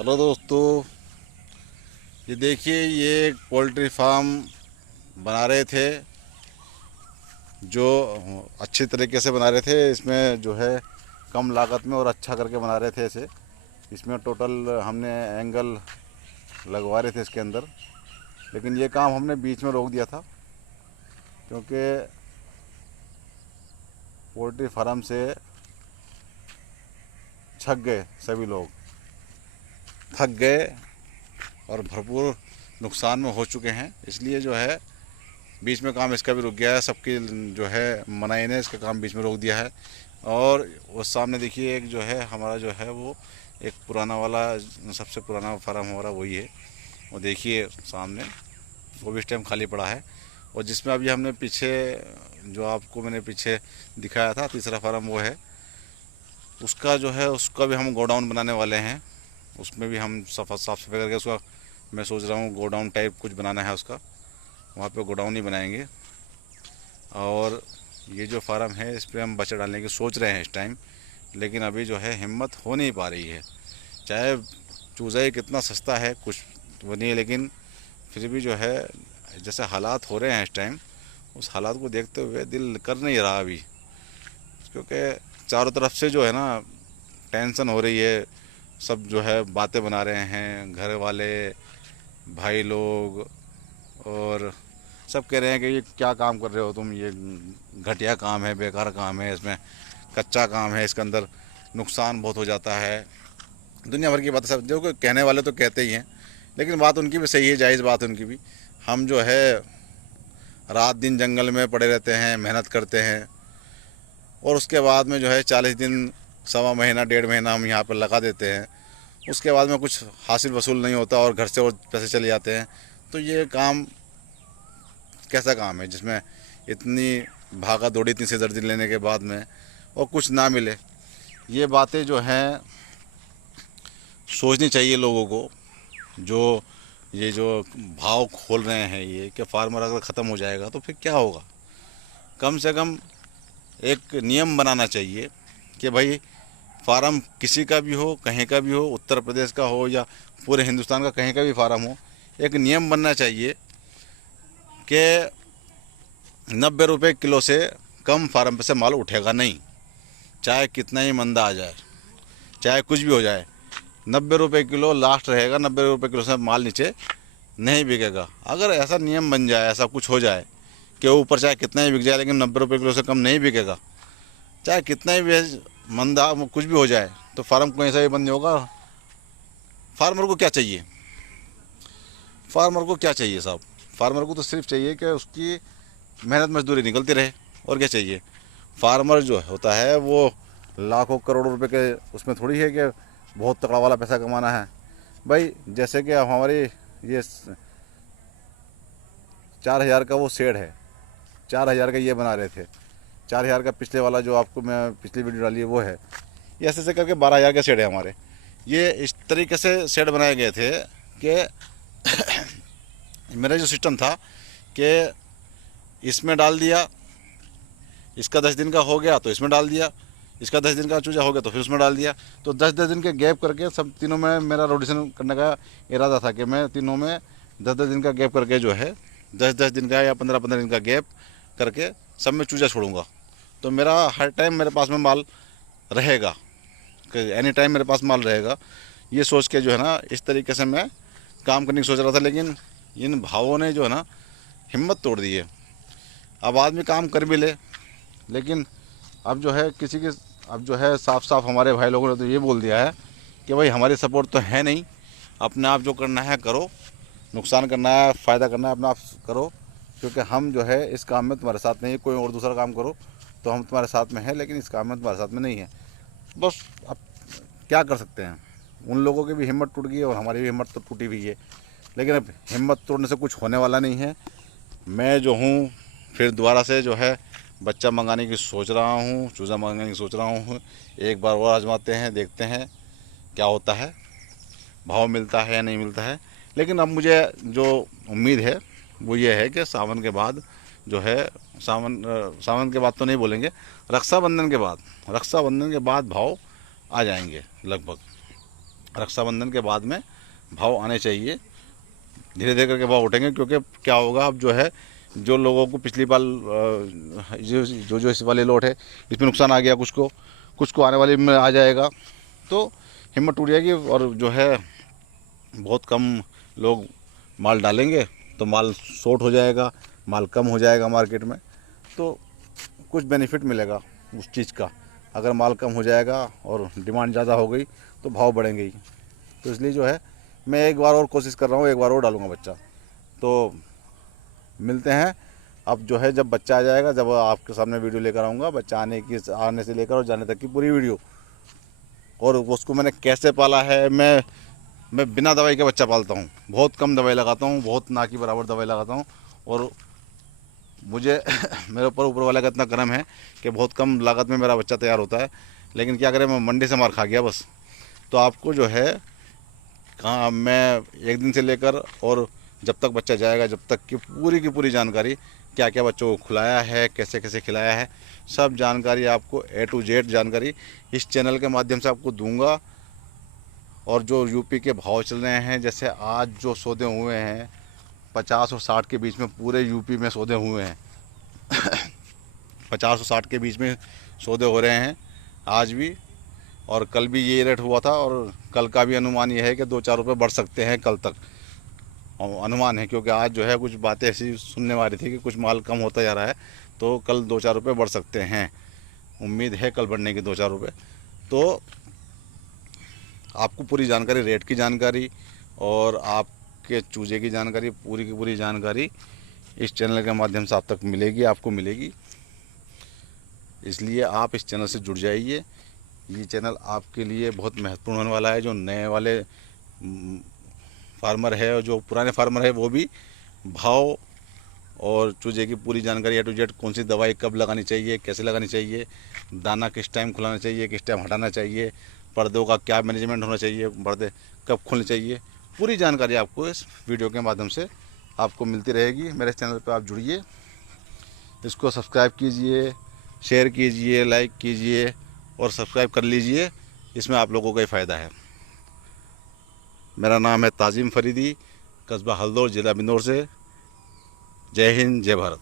Hello दोस्तों, ये देखिए, ये एक पोल्ट्री फार्म बना रहे थे जो अच्छी तरीके से बना रहे थे। इसमें जो है कम लागत में और अच्छा करके बना रहे थे इसे। इसमें टोटल हमने एंगल लगवा रहे थे इसके अंदर, लेकिन ये काम हमने बीच में रोक दिया था क्योंकि पोल्ट्री फार्म से छक गए, सभी लोग थक गए और भरपूर नुकसान में हो चुके हैं। इसलिए जो है बीच में काम इसका भी रुक गया है। सबकी जो है मनाही ने इसका काम बीच में रोक दिया है। और वो सामने देखिए, एक जो है हमारा जो है वो एक पुराना वाला, सबसे पुराना फार्म हमारा वही है। वो देखिए सामने, वो भी इस टाइम खाली पड़ा है। और जिसमें अभी हमने पीछे, जो आपको मैंने पीछे दिखाया था, तीसरा फार्म वो है, उसका जो है उसका भी हम गोडाउन बनाने वाले हैं। उसमें भी हम साफ सफाई करके उसका, मैं सोच रहा हूँ गोडाउन टाइप कुछ बनाना है उसका। वहाँ पे गोडाउन ही बनाएंगे। और ये जो फार्म है इस पर हम बच्चा डालने की सोच रहे हैं इस टाइम, लेकिन अभी जो है हिम्मत हो नहीं पा रही है। चाहे चूज़ा ही कितना सस्ता है, कुछ वो नहीं है, लेकिन फिर भी जो है जैसे हालात हो रहे हैं इस टाइम, उस हालात को देखते हुए दिल कर नहीं रहा अभी। क्योंकि चारों तरफ से जो है ना टेंशन हो रही है। सब जो है बातें बना रहे हैं, घर वाले, भाई लोग, और सब कह रहे हैं कि ये क्या काम कर रहे हो तुम, ये घटिया काम है, बेकार काम है, इसमें कच्चा काम है, इसके अंदर नुकसान बहुत हो जाता है। दुनिया भर की बातें सब जो कहने वाले तो कहते ही हैं, लेकिन बात उनकी भी सही है, जायज़ बात है उनकी भी। हम जो है रात दिन जंगल में पड़े रहते हैं, मेहनत करते हैं, और उसके बाद में जो है 40 दिन, सवा महीना, डेढ़ महीना हम यहाँ पर लगा देते हैं। उसके बाद में कुछ हासिल वसूल नहीं होता और घर से और पैसे चले जाते हैं। तो ये काम कैसा काम है जिसमें इतनी भागा दौड़ी, इतनी सिरदर्दी लेने के बाद में और कुछ ना मिले। ये बातें जो हैं सोचनी चाहिए लोगों को। जो ये जो भाव खोल रहे हैं ये, कि फार्मर अगर ख़त्म हो जाएगा तो फिर क्या होगा। कम से कम एक नियम बनाना चाहिए कि भाई फार्म किसी का भी हो, कहीं का भी हो, उत्तर प्रदेश का हो या पूरे हिंदुस्तान का कहीं का भी फार्म हो, एक नियम बनना चाहिए कि 90 रुपये किलो से कम फार्म पे से माल उठेगा नहीं। चाहे कितना ही मंदा आ जाए, चाहे कुछ भी हो जाए, 90 रुपये किलो लास्ट रहेगा। 90 रुपये किलो से माल नीचे नहीं बिकेगा। अगर ऐसा नियम बन जाए, ऐसा कुछ हो जाए कि ऊपर चाहे कितना ही बिक जाए, लेकिन 90 रुपये किलो से कम नहीं बिकेगा, चाहे कितना ही मंदा कुछ भी हो जाए, तो फार्म को ऐसा ही बंद नहीं होगा। फार्मर को क्या चाहिए? फार्मर को क्या चाहिए साहब? फार्मर को तो सिर्फ चाहिए कि उसकी मेहनत मजदूरी निकलती रहे, और क्या चाहिए। फार्मर जो होता है वो लाखों करोड़ों रुपए के उसमें थोड़ी है कि बहुत तगड़ा वाला पैसा कमाना है। भाई जैसे कि हमारी ये 4,000 का वो शेड है, 4,000 का ये बना रहे थे। 4,000 का पिछले वाला जो आपको मैं पिछली वीडियो डाली है वो है। ये ऐसे ऐसे करके 12,000 के शेड है हमारे। ये इस तरीके से शेड बनाए गए थे कि मेरा जो सिस्टम था कि इसमें डाल दिया, इसका 10 दिन का हो गया तो इसमें डाल दिया, इसका 10 दिन का चूजा हो गया तो फिर उसमें डाल दिया। तो 10-10 दिन के गैप करके सब तीनों में मेरा रोटेशन करने का इरादा था कि मैं तीनों में 10-10 दिन का गैप करके जो है 10-10 दिन का या 15-15 दिन का गैप करके सब में चूजा छोड़ूंगा। तो मेरा हर टाइम मेरे पास में माल रहेगा, एनी टाइम मेरे पास माल रहेगा। ये सोच के जो है ना इस तरीके से मैं काम करने की सोच रहा था, लेकिन इन भावों ने जो है ना हिम्मत तोड़ दी है। अब आदमी काम कर भी ले, लेकिन अब जो है किसी के, अब जो है साफ साफ हमारे भाई लोगों ने तो ये बोल दिया है कि भाई हमारी सपोर्ट तो है नहीं, अपने आप जो करना है करो, नुकसान करना है, फ़ायदा करना है अपना आप करो, क्योंकि हम जो है इस काम में तुम्हारे साथ नहीं है। कोई और दूसरा काम करो तो हम तुम्हारे साथ में हैं, लेकिन इस काम में तुम्हारे साथ में नहीं है। बस अब क्या कर सकते हैं। उन लोगों की भी हिम्मत टूट गई है और हमारी भी हिम्मत तो टूटी हुई है, लेकिन अब हिम्मत तोड़ने से कुछ होने वाला नहीं है। मैं जो हूँ फिर दोबारा से जो है बच्चा मंगाने की सोच रहा हूँ, चूज़ा मंगाने की सोच रहा हूँ। एक बार और आजमाते हैं, देखते हैं क्या होता है, भाव मिलता है या नहीं मिलता है। लेकिन अब मुझे जो उम्मीद है वो ये है कि सावन के बाद जो है, सावन के बाद तो नहीं बोलेंगे, रक्षाबंधन के बाद भाव आ जाएंगे लगभग। रक्षाबंधन के बाद में भाव आने चाहिए। धीरे धीरे करके भाव उठेंगे, क्योंकि क्या होगा अब जो है, जो लोगों को पिछली बार जो इस वाले लॉट है इसमें नुकसान आ गया, कुछ को आने वाले में आ जाएगा, तो हिम्मत टूट जाएगी और जो है बहुत कम लोग माल डालेंगे, तो माल शॉर्ट हो जाएगा, माल कम हो जाएगा मार्केट में, तो कुछ बेनिफिट मिलेगा उस चीज़ का। अगर माल कम हो जाएगा और डिमांड ज़्यादा हो गई तो भाव बढ़ेंगे ही। तो इसलिए जो है मैं एक बार और कोशिश कर रहा हूँ, एक बार और डालूँगा बच्चा। तो मिलते हैं अब जो है, जब बच्चा आ जाएगा, जब आपके सामने वीडियो लेकर आऊँगा, बच्चा आने से लेकर और जाने तक की पूरी वीडियो, और उसको मैंने कैसे पाला है। मैं बिना दवाई के बच्चा पालता हूँ, बहुत कम दवाई लगाता हूँ, बहुत ना की बराबर दवाई लगाता हूँ। और मुझे मेरे ऊपर वाला का इतना करम है कि बहुत कम लागत में मेरा बच्चा तैयार होता है। लेकिन क्या करें, मैं मंडी से मार खा गया बस। तो आपको जो है कहाँ, मैं एक दिन से लेकर और जब तक बच्चा जाएगा, जब तक की पूरी जानकारी, क्या क्या बच्चों को खिलाया है, कैसे कैसे खिलाया है, सब जानकारी आपको A to Z जानकारी इस चैनल के माध्यम से आपको दूंगा। और जो यूपी के भाव चल रहे हैं, जैसे आज जो सौदे हुए हैं 50 और 60 के बीच में, पूरे यूपी में सौदे हुए हैं 50 और 60 के बीच में सौदे हो रहे हैं आज भी, और कल भी ये रेट हुआ था, और कल का भी अनुमान ये है कि 2-4 रुपये बढ़ सकते हैं कल तक, अनुमान है। क्योंकि आज जो है कुछ बातें ऐसी सुनने वाली थी कि कुछ माल कम होता जा रहा है, तो कल 2-4 रुपये बढ़ सकते हैं, उम्मीद है कल बढ़ने की 2-4 रुपये। तो आपको पूरी जानकारी, रेट की जानकारी और आपके चूजे की जानकारी, पूरी की पूरी जानकारी इस चैनल के माध्यम से आप तक मिलेगी, आपको मिलेगी। इसलिए आप इस चैनल से जुड़ जाइए। ये चैनल आपके लिए बहुत महत्वपूर्ण होने वाला है। जो नए वाले फार्मर है और जो पुराने फार्मर है, वो भी भाव और चूजे की पूरी जानकारी A to Z, कौन सी दवाई कब लगानी चाहिए, कैसे लगानी चाहिए, दाना किस टाइम खुलाना चाहिए, किस टाइम हटाना चाहिए, पर्दों का क्या मैनेजमेंट होना चाहिए, पर्दे कब खोलने चाहिए, पूरी जानकारी आपको इस वीडियो के माध्यम से आपको मिलती रहेगी। मेरे चैनल पर आप जुड़िए, इसको सब्सक्राइब कीजिए, शेयर कीजिए, लाइक कीजिए और सब्सक्राइब कर लीजिए, इसमें आप लोगों का ही फ़ायदा है। मेरा नाम है ताजिम फरीदी, कस्बा हल्दौर, ज़िला बिंदौर से। जय हिंद, जय भारत।